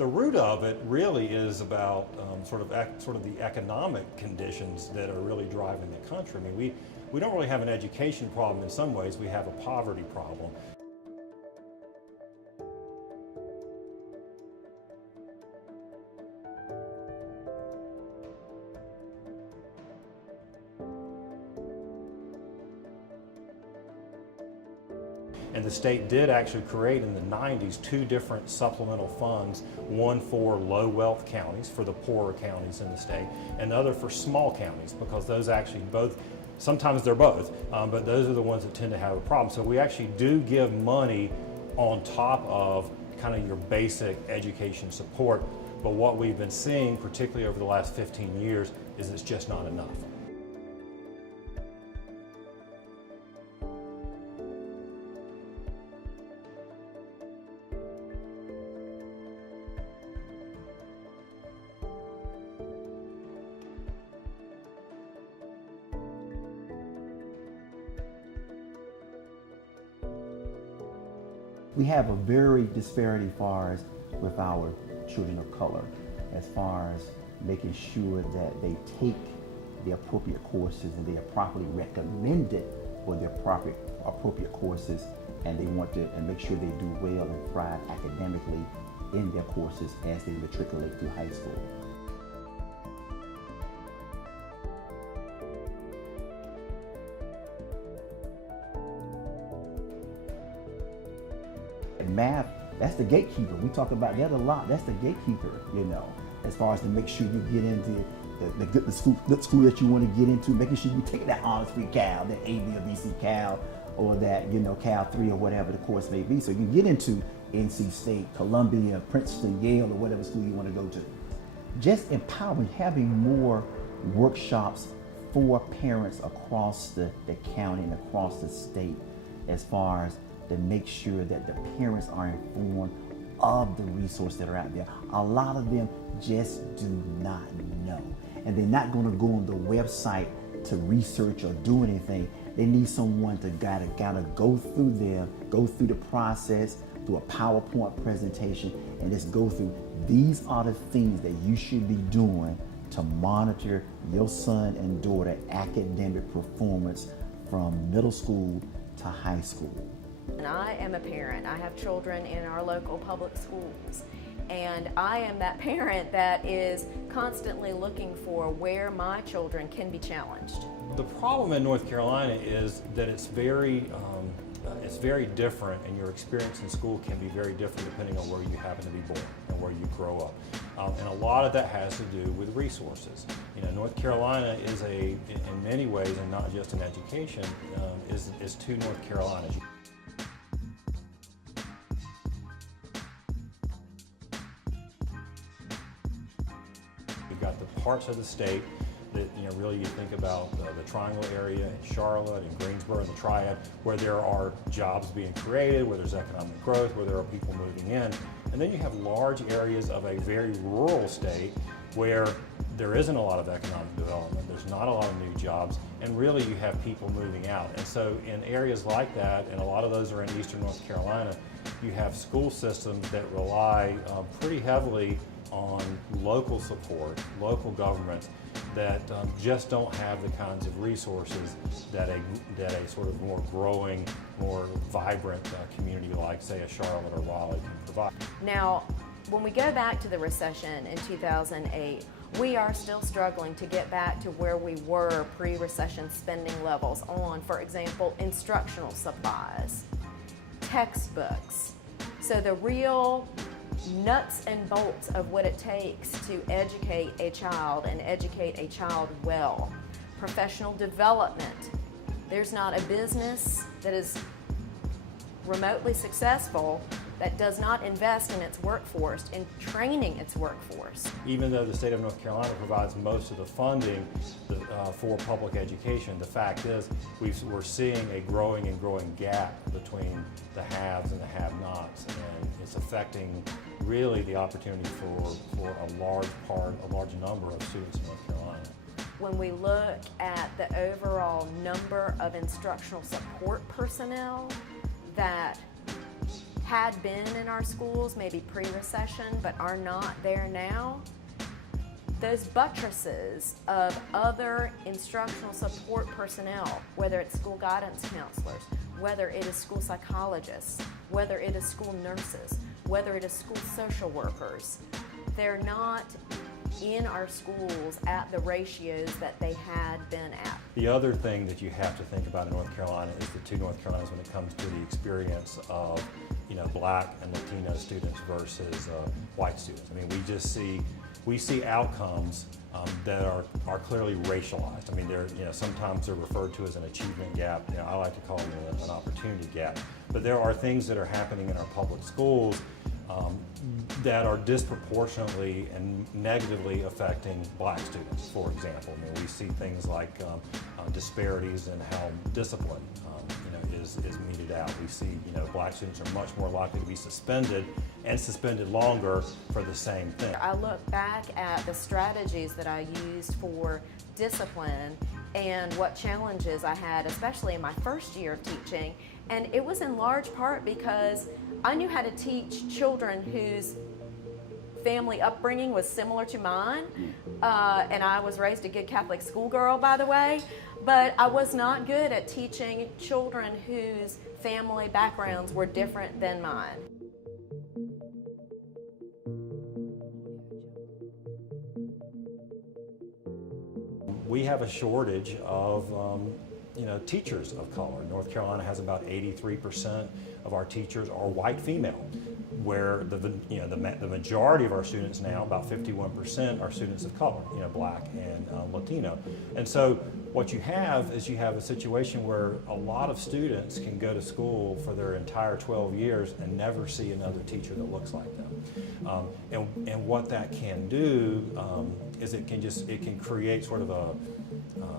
The root of it really is about sort of the economic conditions that are really driving the country. I mean, we don't really have an education problem in some ways, we have a poverty problem. And the state did actually create in the 90s 2 different supplemental funds, one for low wealth counties, for the poorer counties in the state, and the other for small counties, because those actually both, sometimes they're both, but those are the ones that tend to have a problem. So we actually do give money on top of kind of your basic education support, but what we've been seeing, particularly over the last 15 years, is it's just not enough. We have a very disparity as far as with our children of color, as far as making sure that they take the appropriate courses and they are properly recommended for the appropriate courses, and they want to and make sure they do well and thrive academically in their courses as they matriculate through high school. Math, that's the gatekeeper. We talk about that a lot. That's the gatekeeper, you know, as far as to make sure you get into the good school that you want to get into, making sure you take that honors free Cal, that AB or BC Cal, or that, you know, Cal 3 or whatever the course may be. So you can get into NC State, Columbia, Princeton, Yale, or whatever school you want to go to. Just empowering, having more workshops for parents across the county and across the state, as far as to make sure that the parents are informed of the resources that are out there. A lot of them just do not know. And they're not gonna go on the website to research or do anything. They need someone to gotta go through the process, through a PowerPoint presentation, and just go through, these are the things that you should be doing to monitor your son and daughter academic performance from middle school to high school. And I am a parent. I have children in our local public schools. And I am that parent that is constantly looking for where my children can be challenged. The problem in North Carolina is that it's very different, and your experience in school can be very different depending on where you happen to be born and where you grow up. And a lot of that has to do with resources. You know, North Carolina is in many ways, and not just in education, is 2 North Carolinas. We've got the parts of the state that, you know, really you think about the Triangle area in Charlotte and Greensboro and the Triad, where there are jobs being created, where there's economic growth, where there are people moving in. And then you have large areas of a very rural state where there isn't a lot of economic development, there's not a lot of new jobs, and really you have people moving out. And so in areas like that, and a lot of those are in eastern North Carolina, you have school systems that rely pretty heavily on local support, local governments that just don't have the kinds of resources that a sort of more growing, more vibrant community like, say, a Charlotte or Raleigh can provide. Now, when we go back to the recession in 2008, we are still struggling to get back to where we were pre-recession spending levels on, for example, instructional supplies, textbooks. So the real nuts and bolts of what it takes to educate a child and educate a child well. Professional development. There's not a business that is remotely successful that does not invest in its workforce, in training its workforce. Even though the state of North Carolina provides most of the funding for public education, the fact is we're seeing a growing gap between the haves and the have-nots, and it's affecting really the opportunity for a large number of students in North Carolina. When we look at the overall number of instructional support personnel that had been in our schools, maybe pre-recession, but are not there now, those buttresses of other instructional support personnel, whether it's school guidance counselors, whether it is school psychologists, whether it is school nurses, whether it is school social workers, they're not in our schools at the ratios that they had been at. The other thing that you have to think about in North Carolina is the two North Carolinas when it comes to the experience of, Black and Latino students versus white students. I mean, we see outcomes that are clearly racialized. I mean, sometimes they're referred to as an achievement gap. I like to call them an opportunity gap. But there are things that are happening in our public schools that are disproportionately and negatively affecting Black students, for example. I mean, we see things like disparities in how discipline is meted out. We see Black students are much more likely to be suspended and suspended longer for the same thing. I look back at the strategies that I used for discipline and what challenges I had, especially in my first year of teaching, and it was in large part because I knew how to teach children whose family upbringing was similar to mine, and I was raised a good Catholic schoolgirl, by the way, but I was not good at teaching children whose family backgrounds were different than mine. We have a shortage of teachers of color. North Carolina has about 83% of our teachers are white female, where the majority of our students now, about 51%, are students of color, Black and Latino. And so what you have is a situation where a lot of students can go to school for their entire 12 years and never see another teacher that looks like them. And what that can do is it can create sort of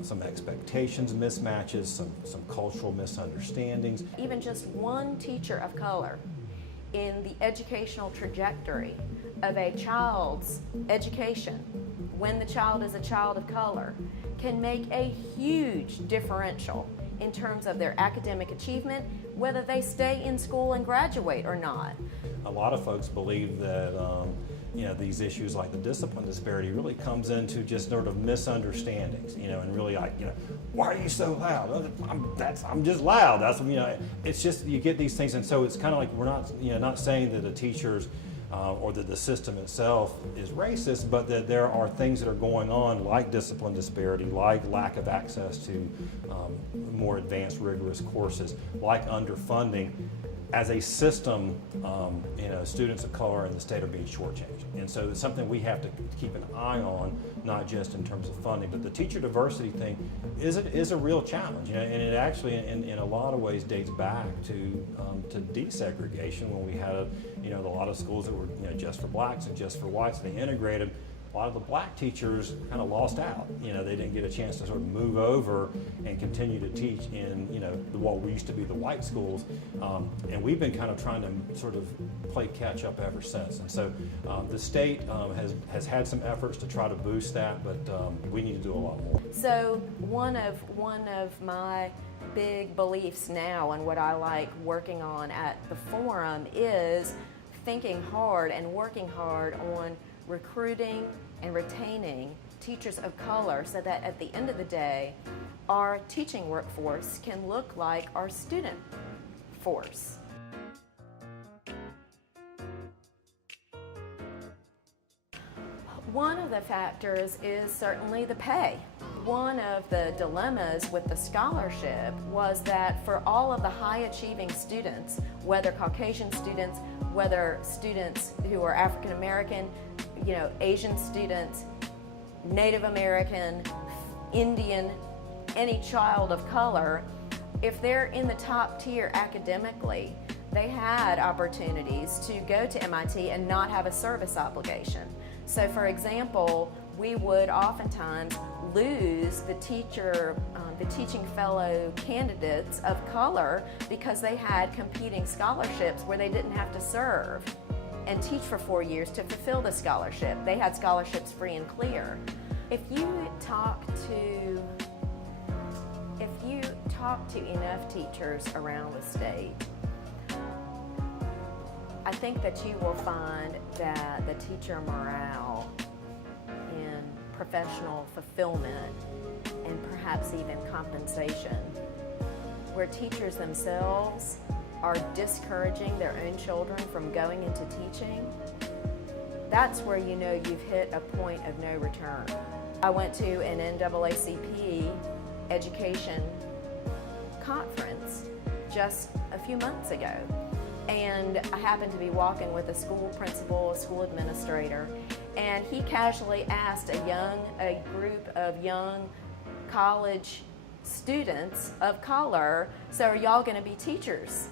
some expectations mismatches, some cultural misunderstandings. Even just one teacher of color in the educational trajectory of a child's education, when the child is a child of color, can make a huge differential in terms of their academic achievement, whether they stay in school and graduate or not. A lot of folks believe that these issues like the discipline disparity really comes into just sort of misunderstandings, and really like, why are you so loud? I'm just loud. That's, it's just, you get these things, and so it's kind of like we're not saying that the teachers or that the system itself is racist, but that there are things that are going on like discipline disparity, like lack of access to more advanced rigorous courses, like underfunding. As a system, students of color in the state are being shortchanged. And so it's something we have to keep an eye on, not just in terms of funding, but the teacher diversity thing is a real challenge, and it actually in a lot of ways dates back to desegregation, when we had a lot of schools that were just for Blacks and just for whites. They integrated. A lot of the Black teachers kind of lost out. They didn't get a chance to sort of move over and continue to teach in what used to be the white schools, and we've been kind of trying to sort of play catch up ever since. And so the state has had some efforts to try to boost that, but we need to do a lot more. So one of my big beliefs now, and what I like working on at the forum, is thinking hard and working hard on recruiting and retaining teachers of color, so that at the end of the day, our teaching workforce can look like our student force. One of the factors is certainly the pay. One of the dilemmas with the scholarship was that for all of the high achieving students, whether Caucasian students, whether students who are African American, Asian students, Native American, Indian, any child of color, if they're in the top tier academically, they had opportunities to go to MIT and not have a service obligation. So for example, we would oftentimes lose the teaching fellow candidates of color because they had competing scholarships where they didn't have to serve and teach for 4 years to fulfill the scholarship. They had scholarships free and clear. If you talk to enough teachers around the state, I think that you will find that the teacher morale and professional fulfillment and perhaps even compensation, where teachers themselves are discouraging their own children from going into teaching, that's where you know you've hit a point of no return. I went to an NAACP education conference just a few months ago, and I happened to be walking with a school principal, a school administrator, and he casually asked a group of young college students of color, so are y'all going to be teachers?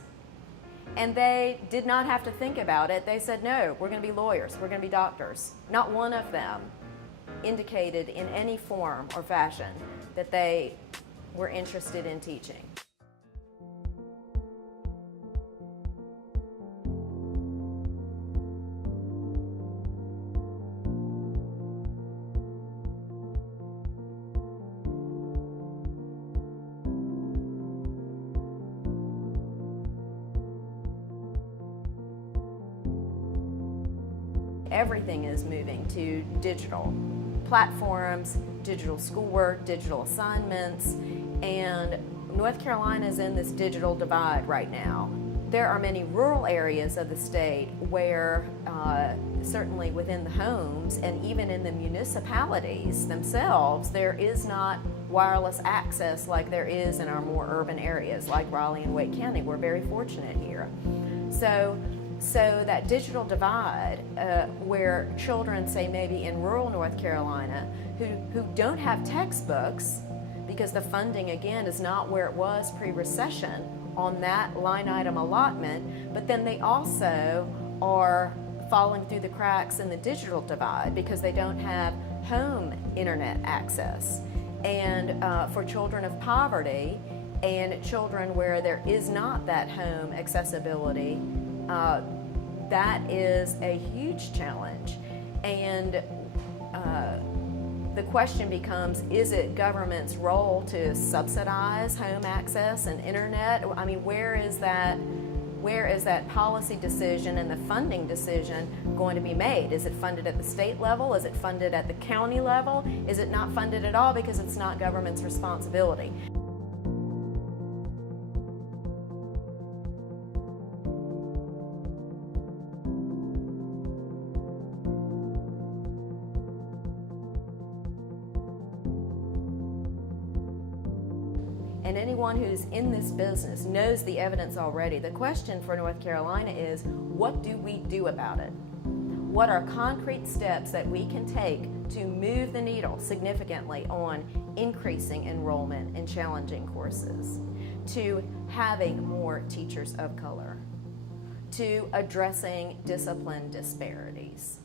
And they did not have to think about it. They said, no, we're going to be lawyers, we're going to be doctors. Not one of them indicated in any form or fashion that they were interested in teaching. Everything is moving to digital platforms, digital schoolwork, digital assignments, and North Carolina is in this digital divide right now. There are many rural areas of the state where certainly within the homes and even in the municipalities themselves, there is not wireless access like there is in our more urban areas like Raleigh and Wake County. We're very fortunate here. So that digital divide, where children, say maybe in rural North Carolina, who don't have textbooks, because the funding again is not where it was pre-recession on that line item allotment, but then they also are falling through the cracks in the digital divide because they don't have home internet access. And for children of poverty and children where there is not that home accessibility, that is a huge challenge. And the question becomes, is it government's role to subsidize home access and internet? I mean, where is that policy decision and the funding decision going to be made? Is it funded at the state level? Is it funded at the county level? Is it not funded at all because it's not government's responsibility? And anyone who's in this business knows the evidence already. The question for North Carolina is, what do we do about it? What are concrete steps that we can take to move the needle significantly on increasing enrollment in challenging courses, to having more teachers of color, to addressing discipline disparities?